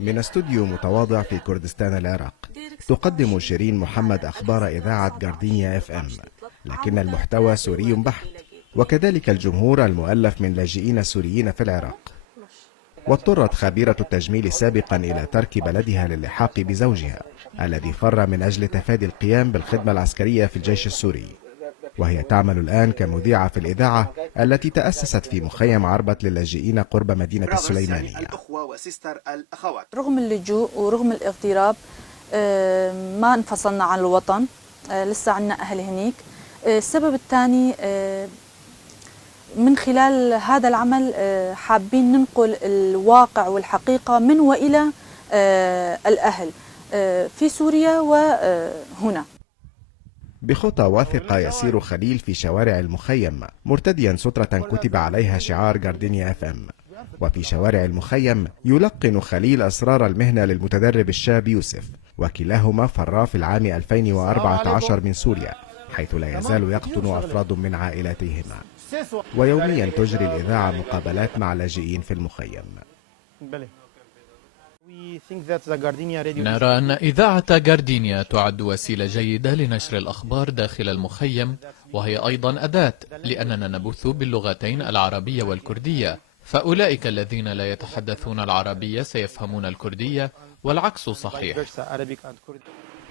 من استوديو متواضع في كردستان العراق، تقدم شيرين محمد أخبار إذاعة جاردينيا اف ام، لكن المحتوى سوري بحت، وكذلك الجمهور المؤلف من لاجئين سوريين في العراق. واضطرت خبيرة التجميل سابقا إلى ترك بلدها للحاق بزوجها الذي فر من أجل تفادي القيام بالخدمة العسكرية في الجيش السوري، وهي تعمل الآن كمذيعة في الإذاعة التي تأسست في مخيم عربة للاجئين قرب مدينة السليمانية. رغم اللجوء ورغم الاغتراب ما انفصلنا عن الوطن، لسه عنا أهل هنيك. السبب الثاني، من خلال هذا العمل حابين ننقل الواقع والحقيقة من وإلى الأهل في سوريا وهنا. بخطى واثقة يسير خليل في شوارع المخيم مرتديا سترة كتب عليها شعار جاردينيا اف ام، وفي شوارع المخيم يلقن خليل أسرار المهنة للمتدرب الشاب يوسف، وكلاهما فرا في العام 2014 من سوريا، حيث لا يزال يقطن أفراد من عائلاتهما. ويوميا تجري الإذاعة مقابلات مع لاجئين في المخيم. نرى أن إذاعة جاردينيا تعد وسيلة جيدة لنشر الأخبار داخل المخيم، وهي أيضا أداة، لأننا نبث باللغتين العربية والكردية، فأولئك الذين لا يتحدثون العربية سيفهمون الكردية، والعكس صحيح.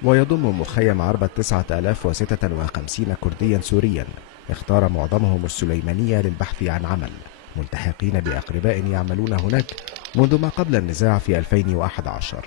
ويضم مخيم عربة 9056 كرديا سوريا، اختار معظمهم السليمانية للبحث عن عمل، ملتحقين بأقرباء يعملون هناك منذ ما قبل النزاع في 2011.